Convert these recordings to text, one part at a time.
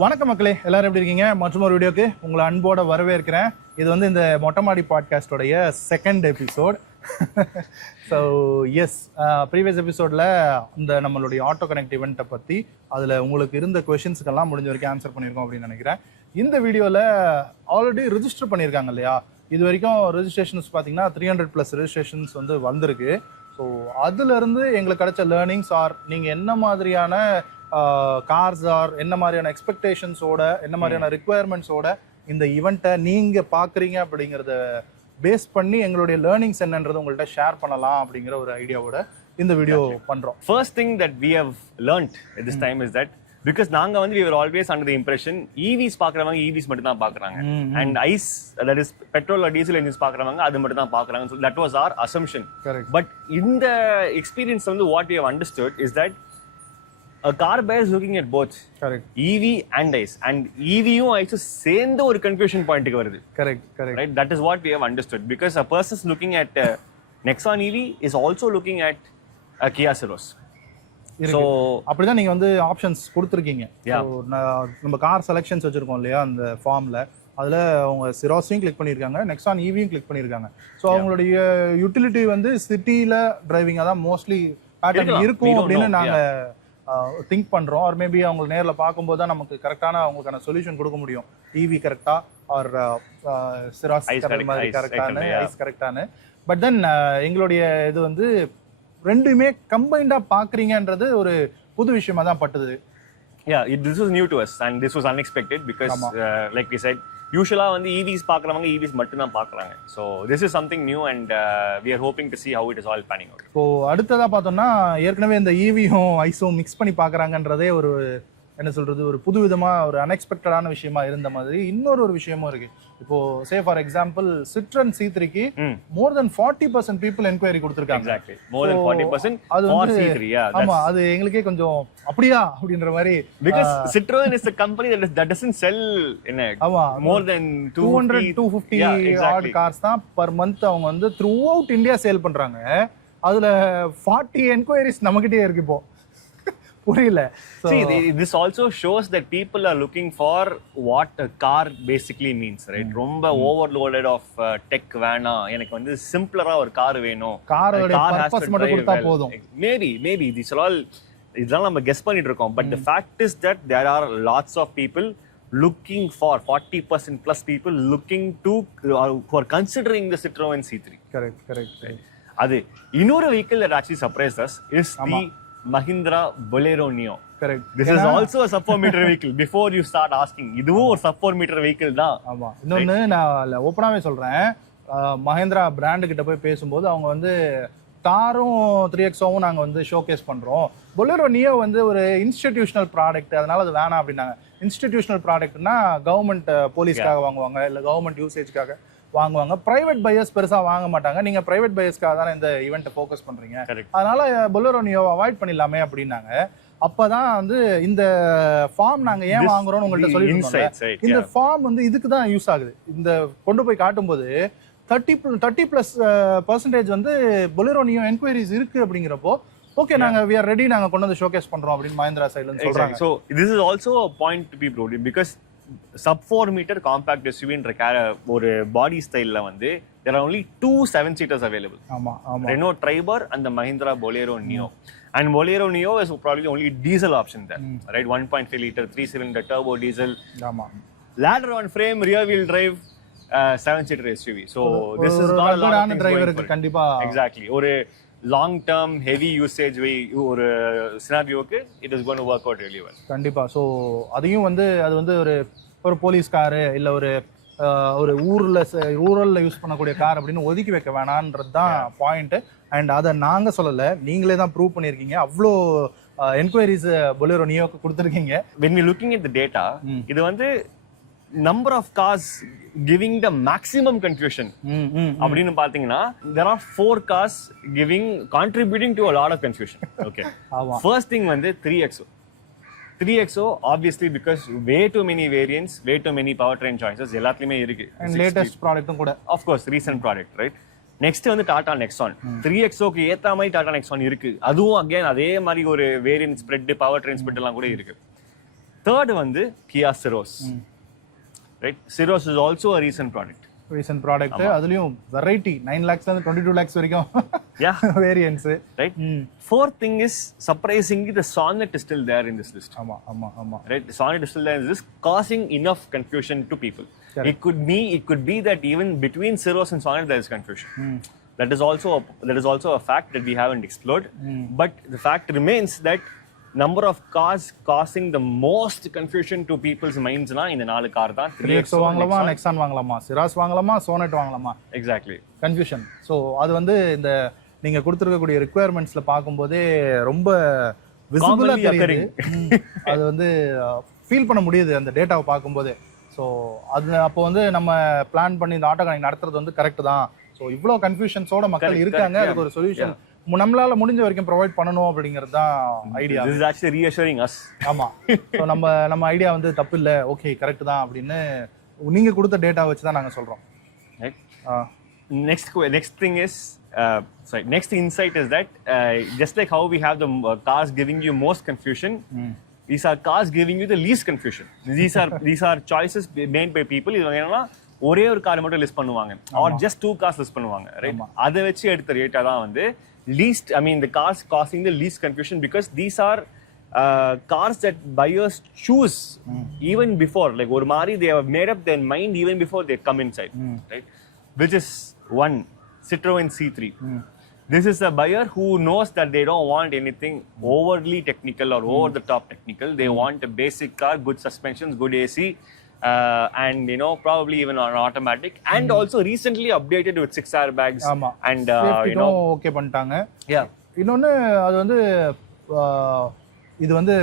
வணக்கம் மக்களே, எல்லாரும் எப்படி இருக்கீங்க? மற்றும் ஒரு வீடியோக்கு உங்களை அன்போட வரவேற்கிறேன். இது வந்து இந்த மொட்டைமாடி பாட்காஸ்டோடைய second episode. So yes, previous எபிசோடில் இந்த நம்மளுடைய ஆட்டோ கனெக்ட் இவெண்ட்டை பற்றி அதில் உங்களுக்கு இருந்த கொஷின்ஸுக்கெல்லாம் முடிஞ்ச வரைக்கும் ஆன்சர் பண்ணியிருக்கோம் அப்படின்னு நினைக்கிறேன். இந்த வீடியோவில் ஆல்ரெடி ரிஜிஸ்டர் பண்ணியிருக்காங்க இல்லையா? இது வரைக்கும் ரெஜிஸ்ட்ரேஷன்ஸ் பார்த்தீங்கன்னா 300+ ரெஜிஸ்ட்ரேஷன்ஸ் வந்து வந்திருக்கு. ஸோ அதுலேருந்து எங்களுக்கு கிடைச்ச லேர்னிங்ஸ் ஆர் நீங்கள் என்ன மாதிரியான கார்ஸ் ஆர் என்ன மாதிரியான எக்ஸ்பெக்டேஷன்ஸோட என்ன மாதிரியான ரிக்குவயர்மெண்ட்ஸோட இந்த ஈவெண்ட்டை நீங்கள் பார்க்குறீங்க அப்படிங்கிறத பேஸ் பண்ணி எங்களுடைய லேர்னிங்ஸ் என்னன்றது உங்கள்கிட்ட ஷேர் பண்ணலாம் அப்படிங்கிற ஒரு ஐடியாவோட இந்த வீடியோ பண்ணுறோம். First thing that we have learned at this time is that because நாங்க வந்து we were always under the impression EVs பார்க்கறவங்க EVs மட்டும் தான் பார்க்கறாங்க and ICE, that is petrol or diesel engines பார்க்கறவங்க அது மட்டும் தான் பார்க்கறாங்க. So that was our assumption. Correct. But in the experience வந்து what we have understood is that a car buyer is looking at both. Correct. EV and ICE, and EV யும் ICE சேர்ந்த ஒரு confusion point க்கு வருது. Correct. Right, that is what we have understood, because a person is looking at Nexon EV is also looking at a Kia Syros. So அப்படிதான் நீங்க வந்து options கொடுத்துருக்கீங்க. நம்ம கார் செலெக்ஷன்ஸ் வச்சிருக்கோம் இல்லையா அந்த ஃபார்ம்ல, அதில் அவங்க சிரோஸையும் கிளிக் பண்ணியிருக்காங்க, நெக்ஸான் ஈவியும் கிளிக் பண்ணியிருக்காங்க. ஸோ அவங்களுடைய யூட்டிலிட்டி வந்து சிட்டியில் டிரைவிங்காக தான் மோஸ்ட்லி பேட்டர்ன் இருக்கும் அப்படின்னு நாங்கள் திங்க் பண்ணுறோம். ஆர் மேபி அவங்க நேரில் பார்க்கும்போது தான் நமக்கு கரெக்டான அவங்களுக்கான சொல்யூஷன் கொடுக்க முடியும். ஈவி கரெக்டா ஆர் சிராஸ் மாதிரி கரெக்டானு, ஐஸ் கரெக்டானு. பட் தென் எங்களுடைய இது வந்து ரெண்டுமே கம்பைண்டா பாக்குறீங்கன்றது ஒரு புது விஷயமா தான் பட்டது. Yeah, this was new to us and this was unexpected because like we said, usually வந்து EVs பார்க்கறவங்க EVs மட்டும் தான் பார்க்கறாங்க. So this is something new and we are hoping to see how it is all panning out. So அடுத்ததா பார்த்தோம்னா ஏற்கனவே இந்த EVயும் ஐஸும் mix பண்ணி பார்க்கறாங்கன்றதே ஒரு என்ன சொல்றது, ஒரு புதுவிதமா ஒரு அன்எக்ஸ்பெக்டடான விஷயமா இருந்த மாதிரி இன்னொரு விஷயமும் இருக்கு. இப்போ say for example Citroen C3க்கு more than 40% people enquiry கொடுத்திருக்காங்க. Exactly, more than 40% அது for வந்து C3. Yeah, ஆமா, அது எங்களுக்கே கொஞ்சம் அப்படியா அப்படின்ற மாதிரி, because Citroen is a company that doesn't sell in more than 250 odd cars தான் per month அவங்க வந்து throughout India சேல் பண்றாங்க. அதுல 40 என்கொயரிஸ் நம்மகிட்டே இருக்கு இப்போ. புரியல. See, this also shows that people are looking for what a car basically means, right? ரொம்ப overloaded of tech வேணா, எனக்கு வந்து சிம்பிளரா ஒரு கார் வேணும், காரோட பர்பஸ் மட்டும் கொடுத்தா போதும். Maybe இதெல்லாம் நம்ம கெஸ் பண்ணிட்டு இருக்கோம். But the fact is that there are lots of people looking for 40% plus people looking to who are considering the Citroen C3. Correct. அது இன்னொரு vehicle that actually surprised us is the Mahindra Bolero Neo. Correct. This is also a sub 4 meter vehicle. Before you start asking, இதுவும் ஒரு sub 4 meter vehicle தான். ஆமா. இன்னொன்னு நான் ஓப்பனாவே சொல்றேன், Mahindra brand கிட்ட போய் பேசும்போது அவங்க வந்து காரும் 3XOவும் நாங்க வந்து ஷோகேஸ் பண்றோம், Bolero Neo வந்து ஒரு இன்ஸ்டிடியூஷனல் ப்ராடக்ட், அதனால அது வேணாம் அப்படின்னாங்க. இன்ஸ்டிடியூஷனல் ப்ராடக்ட்னா கவர்மெண்ட் போலீஸ்க்காக வாங்குவாங்க, இல்ல கவர்மெண்ட் யூசேஜ்க்காக வாங்குவாங்க. பிரைவேட் பையர்ஸ் பெருசா வாங்க மாட்டாங்க. நீங்க பிரைவேட் பையர்ஸ்க்காக தானே இந்த ஈவெண்ட்டை ஃபோக்கஸ் பண்றீங்க, அதனால Bolero Neo அவாய்ட் பண்ணிடலாமே அப்படின்னாங்க. அப்பதான் வந்து இந்த ஃபார்ம் நாங்க ஏன் வாங்குறோம்னு உங்கள்ட்ட சொல்லிருக்கோம். இந்த ஃபார்ம் வந்து இதுக்கு தான் யூஸ் ஆகுது. இந்த கொண்டு போய் காட்டும்போது 30+ வந்து Bolero Neo என்கொயரிஸ் இருக்கு அப்படிங்கிறப்போ, ஓகே நாங்க we are ready, நாங்க கொண்டு வந்து ஷோகேஸ் பண்றோம் அப்படின்னு மஹிந்திரா சைடுல இருந்து சொல்றாங்க. So this is also a point to be brought in because sub 4 meter compact SUV ன்ற ஒரு பாடி ஸ்டைல்ல வந்து there are only 2 7-seaters available. ஆமா. Renault Triber and the Mahindra Bolero Neo. And Bolero Neo is probably only diesel option there, right? 1.5 liter 3-cylinder turbo diesel. ஆமா. Ladder on frame, rear wheel drive 7-seater SUV. So this is not a lot of டிரைவருக்கு கண்டிப்பா. Exactly. ஒரு long term heavy usage ஒரு சினாரியோக்கு it is going to work out really well. கண்டிப்பா. So அதையும் வந்து அது வந்து ஒரு போலீஸ் காரு இல்ல ஒரு ஊரல்ல யூஸ் பண்ணக்கூடிய கார் அப்படின்னு ஒதுக்கி வைக்க வேணான்றது தான் பாயிண்ட். அண்ட் அதை நாங்க சொல்லல, நீங்களே தான் ப்ரூவ் பண்ணிருக்கீங்க. அவ்வளோ என்கொயரிஸ் Bolero Neoக்கு கொடுத்துருக்கீங்க. when we looking at the data, இது வந்து number of cars giving the maximum confusion அப்படின்னு பாத்தீங்கன்னா there are 4 cars contributing to a lot of confusion. Okay. First thing வந்து 3XO obviously because way too many variants, way too many powertrain choices எல்லாத்துலயுமே இருக்கு. And latest ப்ராடக்ட்டும் கூட, of course recent product, right? Next வந்து Tata Nexon 3XOக்கு ஏத்த மாதிரி Tata Nexon இருக்கு. அதுவும் again அதே மாதிரி ஒரு variant spread, power train spread எல்லாம் கூட இருக்கு. Third வந்து Kia Syros. Right? Syros is also a recent product. Recent product. அதுலயும் variety 9 lakhs and 22 lakhs வரைக்கும். Yeah. Variants. Right? Fourth thing is, surprisingly, the Sonnet is still there in this list. ஆமா. Right? The Sonnet is still there in this list, causing enough confusion to people. Correct. It could be that even between Syros and Sonnet there is confusion. That is also a fact that we haven't explored. But the fact remains that number of cars causing the most confusion to people's minds na இந்த நாலு car தான். 3XO வாங்கலாமா, Nexon வாங்கலாமா, Syros வாங்கலாமா, Sonnet வாங்கலாமா. Exactly. Confusion. So அது வந்து இந்த நீங்க கொடுத்திருக்கக்கூடிய requirementsல பாக்கும்போதே ரொம்ப விசிபிளா தெரியுது. அது வந்து ஃபீல் பண்ண முடியுது அந்த டேட்டாவை பார்க்கும்போதே. ஸோ அது அப்போ வந்து நம்ம பிளான் பண்ணி இந்த ஆட்டோ கனெக்ட் நடத்துறது வந்து கரெக்ட் தான். ஸோ இவ்வளோ கன்ஃபியூஷன்ஸோட மக்கள் இருக்காங்க, அதுக்கு ஒரு சொல்யூஷன் நம்மளால முடிஞ்ச வரைக்கும் ப்ரொவைட் பண்ணணும் அப்படிங்கிறது தான் idea. This is actually reassuring us. ஆமா. ஸோ நம்ம ஐடியா வந்து தப்பு இல்லை, ஓகே கரெக்ட் தான் அப்படின்னு நீங்க கொடுத்த டேட்டா வச்சு தான் நாங்க சொல்றோம். Next insight is that just like how we have the cars giving you most confusion, these are cars giving you the least confusion. These are choices made by people. இது என்னன்னா ஒரே ஒரு கார் மட்டும் list பண்ணுவாங்க, or just 2 cars list பண்ணுவாங்க, right? அதை வச்சு எடுத்த ரேட்டா தான் வந்து least, I mean the cars causing the least confusion, because these are cars that buyers choose even before, like ஒரு மாதிரி they have made up their mind even before they come inside, right? Which is one Citroen C3. This is a buyer who knows that they don't want anything overly technical or over the top technical. They want a basic car, good suspensions, good AC, and probably even an automatic, and also recently updated with 6 airbags. And okay பண்ணிட்டாங்க. Yeah. இன்னொன்னு அது வந்து இது வந்து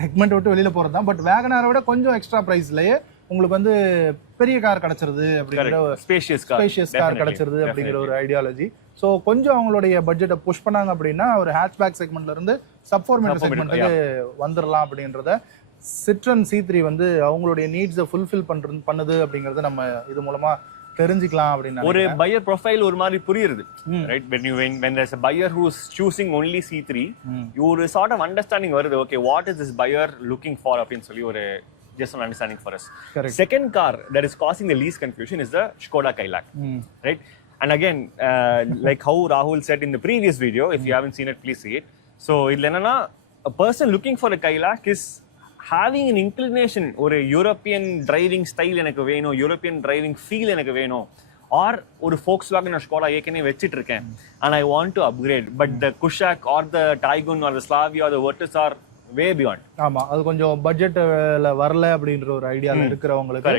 segment விட்டு வெளியில போறது தான், பட் வேகனாரை விட கொஞ்சம் எக்ஸ்ட்ரா பிரைஸ்லயே உங்களுக்கு வந்து பெரிய கார் கிடைச்சிருது அப்படிங்கிற ஸ்பேஷியஸ் கார் கிடைச்சிருது அப்படிங்கிற ஒரு ஐடியாலஜி. ஸோ கொஞ்சம் அவங்களுடைய பட்ஜெட்டை புஷ் பண்ணாங்க அப்படின்னா ஒரு ஹேட்ச்பேக் செக்மெண்ட்ல இருந்து சப்-4 மீட்டர் செக்மெண்ட்டுக்கு வந்துடலாம் அப்படின்றத சிட்ரன் C3 வந்து அவங்களுடைய நீட்ஸை ஃபுல்ஃபில் பண்ணுது அப்படிங்கறத நம்ம இது மூலமா தெரிஞ்சுக்கலாம் அப்படின்னு ஒரு பையர் ப்ரொஃபைல் ஒரு மாதிரி புரியுது, right? when there's a buyer who's choosing only C3, ஒரு sort of understanding வருது, okay, what is this buyer looking for அப்படின்னு சொல்லி ஒரு just an understanding for us. Correct. Second car that is causing the least confusion is the Skoda Kailak, right? And again, like how Rahul said in the previous video, if you haven't seen it, please see it. So illenna a person looking for a Kailak is having an inclination or a European driving style enakku venum, European driving feel enakku venum, or ஒரு Volkswagen or Skoda ஏற்கனவே வச்சிட்டு இருக்கேன் and I want to upgrade, but the Kushaq or the Taygun or the Slavia or the Virtus are way beyond. ஆமா, அது கொஞ்சம் பட்ஜெட்ல வரல அப்படின்ற ஒரு ஐடியால இருக்கிறவங்களுக்கு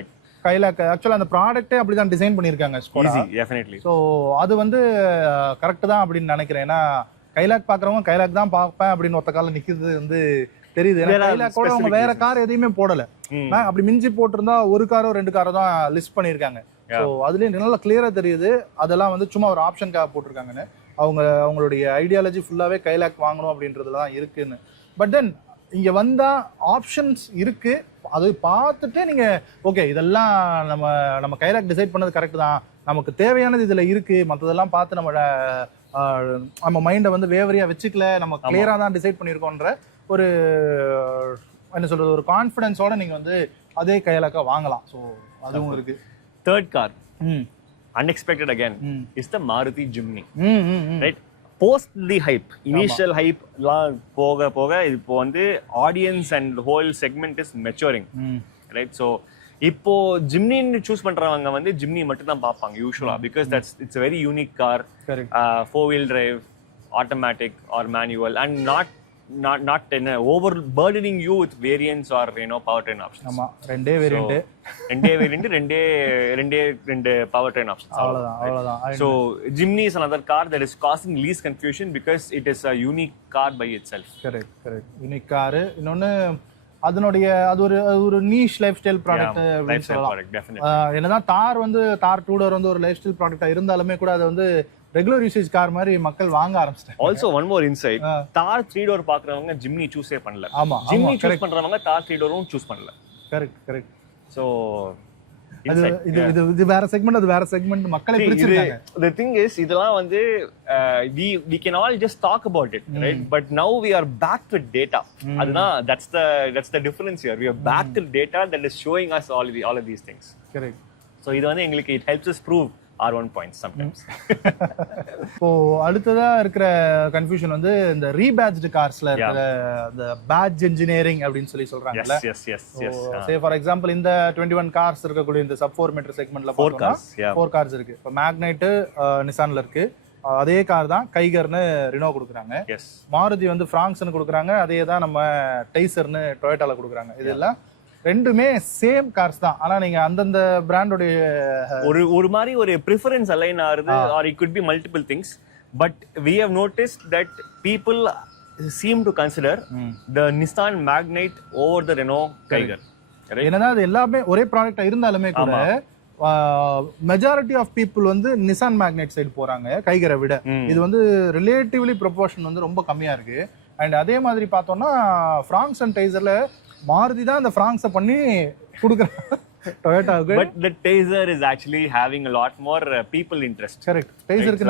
கைலாக் ஆக்சுவலா அந்த ப்ராடக்ட்டே அப்படிதான் டிசைன் பண்ணிருக்காங்க ஸ்கோடா. Definitely. சோ அது வந்து கரெக்ட் தான் அப்படின்னு நினைக்கிறேன். ஏன்னா கைலாக் பாக்குறவங்க கைலாக் தான் பார்ப்பேன் அப்படின்னு ஒத்த கால நிக்கிறது வந்து தெரியுது. கைலாக்கோட அவங்க வேற கார் எதையுமே போடல, அப்படி மிஞ்சி போட்டிருந்தா ஒரு காரோ 2 காரோ தான் லிஸ்ட் பண்ணிருக்காங்க. ஸோ அதுலயும் நல்லா கிளியரா தெரியுது அதெல்லாம் வந்து சும்மா ஒரு ஆப்ஷனுக்காக போட்டிருக்காங்கன்னு. அவங்களுடைய ஐடியாலஜி ஃபுல்லாவே கைலாக் வாங்கணும் அப்படின்றதுல தான் இருக்குன்னு. பட் தென் இங்க வந்தா ஆப்ஷன்ஸ் இருக்கு, அதை பார்த்துட்டு நீங்க ஓகே இதெல்லாம் நம்ம கைலாக் டிசைட் பண்ணது கரெக்ட் தான், நமக்கு தேவையானது இதுல இருக்கு, மற்றதெல்லாம் பார்த்து நம்ம மைண்டை வந்து வேவரியா வச்சுக்கல, நம்ம கிளியரா தான் டிசைட் பண்ணியிருக்கோன்ற ஒரு என்ன சொல்றது ஒரு கான்ஃபிடன்ஸோட நீங்க வந்து அதே கைலாக்கா வாங்கலாம். ஸோ அதுவும் இருக்கு. Third car, unexpected again, is the Maruti Jimny, right? Post the hype, initial hype போக இப்போ வந்து audience and whole segment is maturing, right? So இப்போ Jimny சூஸ் பண்றவங்க வந்து Jimny மட்டும் தான் பார்ப்பாங்க யூசுவலா, because it's a very unique car, 4-wheel drive, automatic or manual, and not overburdening you with variants or powertrain options. ஆமா, ரெண்டே variant ரெண்டு powertrain options. அவ்வளவுதான். So Jimny is another car that is causing least confusion because it is a unique car by itself. Correct. Unique car. இன்னொன்னு அதனுடைய அது ஒரு niche life style product அப்படின்னு சொல்லலாம். என்னதான் தார் 2 டோர் வந்து ஒரு லைஃப் ஸ்டைல் ப்ராடக்டா இருந்தாலுமே கூட அது வந்து ரெகுலர் யூசேஜ் கார் மாதிரி மக்கள் வாங்க ஆரம்பிச்சிட்டாங்க. Also one more insight, Thar 3 door பாக்குறவங்க Jimny சூஸே பண்ணல. ஆமா, Jimny சூஸ் பண்றவங்க Thar 3 டோரும் சூஸ் பண்ணல. கரெக்ட். So இது வேற செக்மெண்ட், அது வேற செக்மெண்ட், மக்களை பிரிச்சிருக்காங்க. The thing is இதெல்லாம் வந்து we can all just talk about it, right? But now we are back with data. அதுதான் that's the difference here. We are back to data that is showing us all of these things. Correct. So இது வந்து எங்களுக்கு it helps us prove our own points sometimes. இப்போ அடுத்ததா இருக்கிற confusion வந்து இந்த ரீபேட்ச்டு கார்ஸ்ல இருக்கிற the badge engineering அப்படின்னு சொல்றாங்கல்ல. Yes. Say for example இந்த 21 கார்ஸ் இருக்கக்கூடிய இந்த sub 4 மீட்டர் செக்மெண்ட்ல பார்த்தோம்னா 4 கார்ஸ் இருக்கு. இப்போ மேக்னைட் நிசான்ல இருக்கு, அதே கார் தான் கைகர்னு ரினோ கொடுக்குறாங்க. மாருதி வந்து ஃப்ராங்க்ஸ்னு கொடுக்குறாங்க, அதே தான் நம்ம டைசர்னு டொயோட்டால கொடுக்குறாங்க. இதெல்லாம் ரெண்டுமே சேம் கார்ஸ் தான், ஆனா நீங்க அந்தந்த பிராண்டோட ஒரு மாதிரி ஒரு preference align ஆகுது, or it could be multiple things, but we have noticed that people seem to consider the Nissan Magnite over the Renault Tiger. என்னன்னா அது எல்லாமே ஒரே ப்ராடக்ட்டா இருந்தாலுமே கூட மெஜாரிட்டி ஆஃப் பீப்புள் வந்து நிசான் மேக்னைட் சைடு போறாங்க கைகரை விட. இது வந்து ரிலேட்டிவ்லி ப்ரொபோர்ஷன் வந்து ரொம்ப கம்மியா இருக்கு. அண்ட் அதே மாதிரி பார்த்தோம்னா ஃப்ராங்க்ஸ் அண்ட் டைசர்ல மாருதி தான் அந்த ஃப்ராங்க்ஸை பண்ணி கொடுக்குறாங்க டொயோட்டாவுக்கு. But the Tizer is actually having a lot more people interest. Correct. Tizer-க்கு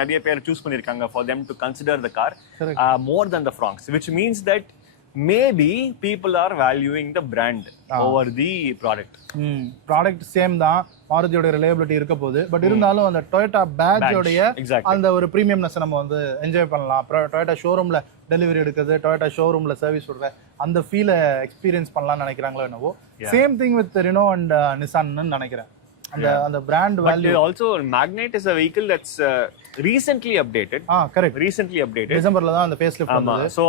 நிறைய பேர் சூஸ் பண்ணிருக்காங்க for them to consider the car more than the Franks, which means that maybe people are valuing the brand over the product. Product same தான், மாருதியோட reliability இருக்க போகுது. But இருந்தாலும் அந்த Toyota பேட்ஜோடைய அந்த ஒரு ப்ரீமியம்னஸ் நம்ம வந்து என்ஜாய் பண்ணலாம். டொயோட்டா ஷோரூம்ல டெலிவரி எடுக்கிறது, டொயோட்டா ஷோரூம்ல சர்வீஸ் விடுற அந்த ஃபீலை எக்ஸ்பீரியன்ஸ் பண்ணலாம்னு நினைக்கிறாங்களோ என்னவோ. Same thing with Renault and நிசான்னு நினைக்கிறேன். அந்த brand value. Also Magnite is a vehicle that's recently updated. Correct. Recently updated. டிசம்பர்ல தான் அந்த ஃபேஸ் லிஃப்ட் வந்தது. So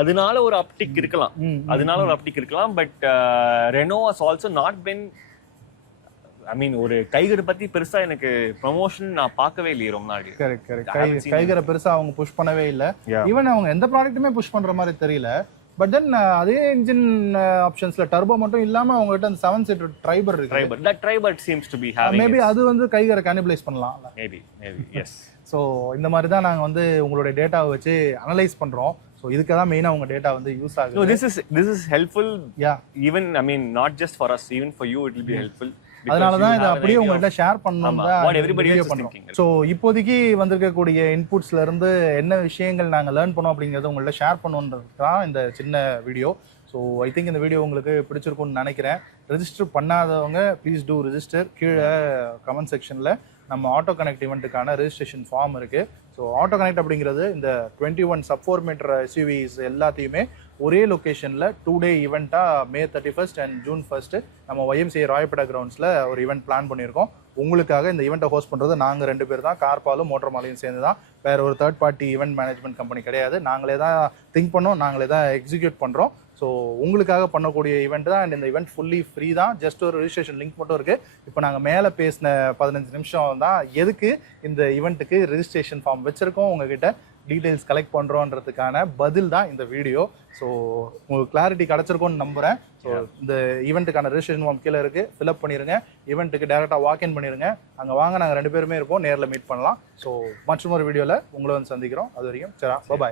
அதனால ஒரு அப்டிக் இருக்கலாம். But Renault has also not been, I mean ஒரு கைகர் பத்தி பெருசா எனக்கு ப்ரமோஷன் நான் பார்க்கவே இல்லையே ரொம்ப நாள். கரெக்ட். கைகரை பெருசா அவங்க புஷ் பண்ணவே இல்ல. ஈவன் அவங்க எந்த ப்ராடக்ட்டுமே புஷ் பண்ற மாதிரி தெரியல. பட் தென் அதே இன்ஜின் ஆப்ஷன்ஸ்ல டர்போ மட்டும் இல்லாம அவங்க கிட்ட அந்த 7 சீட்டர் ட்ரைபர் இருக்கு. That triber seems to be having, maybe அது வந்து கைகரை கேனிபலைஸ் பண்ணலாம். maybe yes. சோ இந்த மாதிரி தான் நாங்க வந்து உங்களுடைய டேட்டாவை வச்சு அனலைஸ் பண்றோம். சோ இதுக்கு தான் மெயினா உங்க டேட்டா வந்து யூஸ் ஆகுது. So this is helpful. Even I mean not just for us, even for you it will be helpful. அதனால தான் இதை அப்படியே உங்கள்கிட்ட ஷேர் பண்ணணும் தான் what everybody else is thinking. So இப்போதைக்கு வந்திருக்கக்கூடிய இன்புட்ஸ்ல இருந்து என்ன விஷயங்கள் நாங்கள் லேர்ன் பண்ணோம் அப்படிங்கிறத உங்கள்கிட்ட ஷேர் பண்ணுன்றது தான் இந்த சின்ன வீடியோ. ஸோ ஐ திங்க் இந்த வீடியோ உங்களுக்கு பிடிச்சிருக்கும்னு நினைக்கிறேன். ரெஜிஸ்டர் பண்ணாதவங்க ப்ளீஸ் டூ ரெஜிஸ்டர். கீழே கமெண்ட் செக்ஷனில் நம்ம ஆட்டோ கனெக்ட் இவெண்ட்டுக்கான ரெஜிஸ்ட்ரேஷன் ஃபார்ம் இருக்குது. ஸோ ஆட்டோ கனெக்ட் அப்படிங்கிறது இந்த 21 sub 4 மீட்டர் SUVs எல்லாத்தையுமே ஒரே லொக்கேஷனில் 2 day ஈவெண்ட்டாக May 31st and June 1st நம்ம YMCA ராயப்பேட்டா கிரவுண்ட்ஸில் ஒரு ஈவெண்ட் பிளான் பண்ணியிருக்கோம். உங்களுக்காக இந்த ஈவெண்ட்டை ஹோஸ்ட் பண்ணுறது நாங்கள் 2 பேர் தான், கார்பாலும் மோட்டர் மாலையும் சேர்ந்து தான். வேறு ஒரு third party event management company கிடையாது. நாங்களே தான் திங்க் பண்ணோம், நாங்களே தான் எக்ஸிக்யூட் பண்ணுறோம். ஸோ உங்களுக்காக பண்ணக்கூடிய ஈவெண்ட் தான். அண்ட் இந்த ஈவெண்ட் ஃபுல்லி ஃப்ரீ தான். ஜஸ்ட் ஒரு ரிஜிஸ்ட்ரேஷன் லிங்க் மட்டும் இருக்குது. இப்போ நாங்கள் மேலே பேசின 15 நிமிஷம் தான் எதுக்கு இந்த ஈவெண்ட்டுக்கு ரெஜிஸ்ட்ரேஷன் ஃபார்ம் வச்சுருக்கோம், உங்ககிட்ட டீட்டெயில்ஸ் கலெக்ட் பண்ணுறோன்றதுக்கான பதில் தான் இந்த வீடியோ. ஸோ உங்களுக்கு கிளாரிட்டி கிடச்சிருக்கோன்னு நம்புகிறேன். ஸோ இந்த ஈவெண்ட்டுக்கான ரெஜிஸ்ட்ரேஷன் ஃபார்ம் கீழே இருக்குது, ஃபில்அப் பண்ணிடுங்க. ஈவெண்ட்டுக்கு டேரெக்டாக வாக்இன் பண்ணிடுங்க. அங்கே வாங்க, நாங்கள் 2 பேருமே இருப்போம், நேரில் மீட் பண்ணலாம். ஸோ மற்றும் ஒரு வீடியோவில் உங்களை வந்து சந்திக்கிறோம். அது வரைக்கும் சரா பாய்.